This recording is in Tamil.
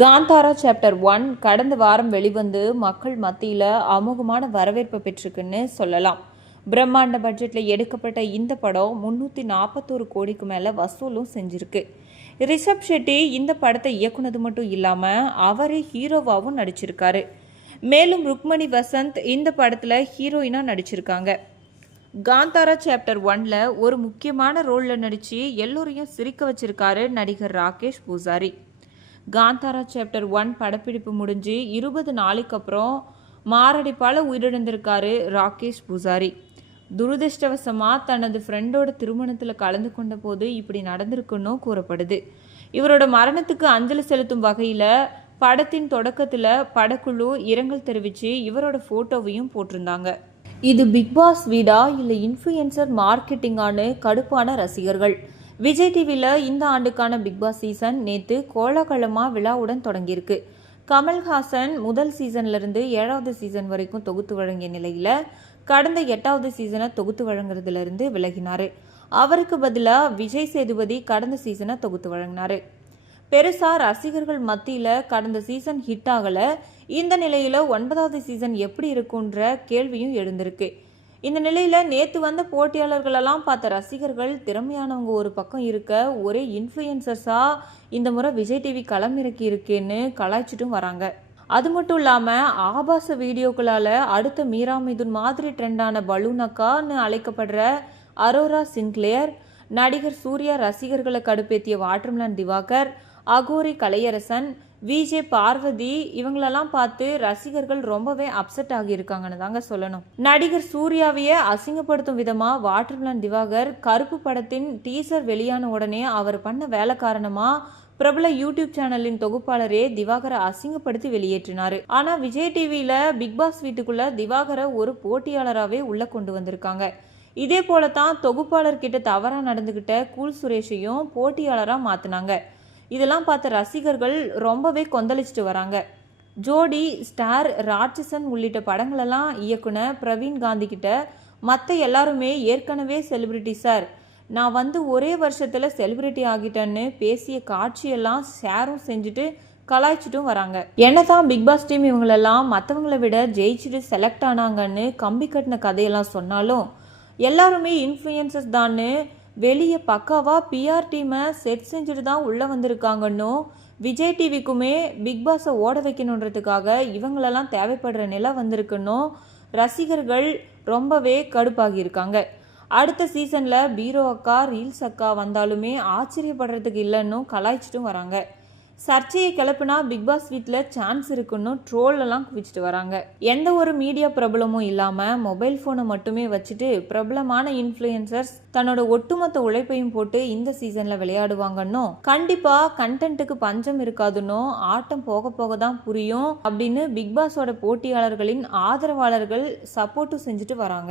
காந்தாரா சாப்டர் ஒன் கடந்த வாரம் வெளிவந்து மக்கள் மத்தியில் அமோகமான வரவேற்பு பெற்றுக்குன்னு சொல்லலாம். பிரம்மாண்ட பட்ஜெட்டில் எடுக்கப்பட்ட இந்த படம் முந்நூற்றி நாற்பத்தோரு கோடிக்கு மேலே வசூலும் செஞ்சிருக்கு. ரிஷப் ஷெட்டி இந்த படத்தை இயக்குனது மட்டும் இல்லாமல் அவரே ஹீரோவாகவும் நடிச்சிருக்காரு. மேலும் ருக்மணி வசந்த் இந்த படத்தில் ஹீரோயினாக நடிச்சிருக்காங்க. காந்தாரா சாப்டர் ஒன்ல ஒரு முக்கியமான ரோலில் நடித்து எல்லோரையும் சிரிக்க வச்சிருக்காரு நடிகர் ராகேஷ் பூசாரி. காந்தாரா சாப்டர் ஒன் படப்பிடிப்பு முடிஞ்சு இருபது நாளைக்கு அப்புறம் மாரடைப்பால் உயிரிழந்திருக்காரு ராகேஷ் பூசாரி. துரதிருஷ்டவசமாக தனது ஃப்ரெண்டோட திருமணத்தில் கலந்து கொண்ட போது இப்படி நடந்திருக்குன்னு கூறப்படுது. இவரோட மரணத்துக்கு அஞ்சலி செலுத்தும் வகையில் படத்தின் தொடக்கத்தில் படக்குழு இரங்கல் தெரிவித்து இவரோட ஃபோட்டோவையும் போட்டிருந்தாங்க. இது பிக் பாஸ் வீடா இல்லை இன்ஃப்ளூயன்சர் மார்க்கெட்டிங்கானு கடுப்பான ரசிகர்கள்? விஜய் டிவியில் இந்த ஆண்டுக்கான பிக் பாஸ் சீசன் நேற்று கோலாகலமாக விழாவுடன் தொடங்கியிருக்கு. கமல்ஹாசன் முதல் சீசன்லேருந்து ஏழாவது சீசன் வரைக்கும் தொகுத்து வழங்கிய நிலையில் கடந்த எட்டாவது சீசனை தொகுத்து வழங்குறதுலேருந்து விலகினார். அவருக்கு பதிலாக விஜய் சேதுபதி கடந்த சீசனை தொகுத்து வழங்கினார். பெருசாக ரசிகர்கள் மத்தியில் கடந்த சீசன் ஹிட் ஆகலை. இந்த நிலையில் ஒன்பதாவது சீசன் எப்படி இருக்குன்ற கேள்வியும் எழுந்திருக்கு. இந்த நிலையில் நேற்று வந்த போட்டியாளர்களெல்லாம் பார்த்த ரசிகர்கள் திறமையானவங்க ஒரு பக்கம் இருக்க ஒரே இன்ஃப்ளூயன்சர்ஸாக இந்த முறை விஜய் டிவி களம் இறக்கி இருக்கேன்னு கலாய்ச்சிட்டும் வராங்க. அது மட்டும் இல்லாமல் ஆபாச வீடியோக்களால் அடுத்த மீரா மிதுன் மாதிரி ட்ரெண்டான பலூனக்கான்னு அழைக்கப்படுற அரோரா சின்க்ளேயர் நடிகர் சூர்யா ரசிகர்களை கடுப்பேத்திய வாட்டர்மேன் திவாகர் அகோரி கலையரசன் விஜே பார்வதி இவங்களெல்லாம் பார்த்து ரசிகர்கள் ரொம்பவே அப்செட் ஆகியிருக்காங்கன்னு தாங்க சொல்லணும். நடிகர் சூர்யாவையே அசிங்கப்படுத்தும் விதமாக வாட்டர்மலன் திவாகர் கருப்பு படத்தின் டீசர் வெளியான உடனே அவர் பண்ண வேலை காரணமாக பிரபல யூடியூப் சேனலின் தொகுப்பாளரே திவாகரை அசிங்கப்படுத்தி வெளியேற்றினார். ஆனால் விஜய் டிவியில் பிக் பாஸ் வீட்டுக்குள்ள திவாகரை ஒரு போட்டியாளராகவே உள்ள கொண்டு வந்திருக்காங்க. இதே போல தான் தொகுப்பாளர்கிட்ட தவறாக நடந்துக்கிட்ட கூல் சுரேஷையும் போட்டியாளராக மாற்றினாங்க இதெல்லாம் பார்த்த ரசிகர்கள் ரொம்பவே கொந்தளிச்சிட்டு வராங்க. ஜோடி ஸ்டார் ராட்சசன் உள்ளிட்ட படங்களெல்லாம் இயக்குனர் பிரவீன் காந்தி கிட்ட மற்ற எல்லாருமே ஏற்கனவே செலிபிரிட்டி சார். நான் வந்து ஒரே வருஷத்தில் செலிபிரிட்டி ஆகிட்டேன்னு பேசிய காட்சியெல்லாம் ஷேரும் செஞ்சுட்டு கலாய்ச்சிட்டும் வராங்க. என்னதான் பிக் பாஸ் டீம் இவங்களெல்லாம் மற்றவங்கள விட ஜெயிச்சுட்டு செலக்ட் ஆனாங்கன்னு கம்பி கட்டின கதையெல்லாம் சொன்னாலும் எல்லாருமே இன்ஃப்ளூயன்சஸ் தான்னு வெளியே பக்காவாக பிஆர் டீமை செட் செஞ்சுட்டு தான் உள்ளே வந்திருக்காங்கன்னும் விஜய் டிவிக்குமே பிக் பாஸை ஓட வைக்கணுன்றதுக்காக இவங்களெல்லாம் தேவைப்படுற நிலை வந்திருக்குன்னும் ரசிகர்கள் ரொம்பவே கடுப்பாகியிருக்காங்க. அடுத்த சீசனில் பீரோ அக்கா ரீல்ஸ் அக்கா வந்தாலுமே ஆச்சரியப்படுறதுக்கு இல்லைன்னும் கலாய்ச்சிட்டும் வராங்க. சர்ச்சையை கிளப்புனா பிக் பாஸ் வீட்டில் சான்ஸ் இருக்குன்னு ட்ரோலெல்லாம் குவிச்சிட்டு வராங்க. எந்த ஒரு மீடியா பிரபலமும் இல்லாமல் மொபைல் ஃபோனை மட்டுமே வச்சுட்டு பிரபலமான இன்ஃப்ளூயன்சர்ஸ் தன்னோட ஒட்டுமொத்த உழைப்பையும் போட்டு இந்த சீசனில் விளையாடுவாங்கன்னும் கண்டிப்பாக கண்டென்ட்டுக்கு பஞ்சம் இருக்காதுன்னு ஆட்டம் போக போக தான் புரியும் அப்படின்னு பிக்பாஸோட போட்டியாளர்களின் ஆதரவாளர்கள் சப்போர்ட்டும் செஞ்சுட்டு வராங்க.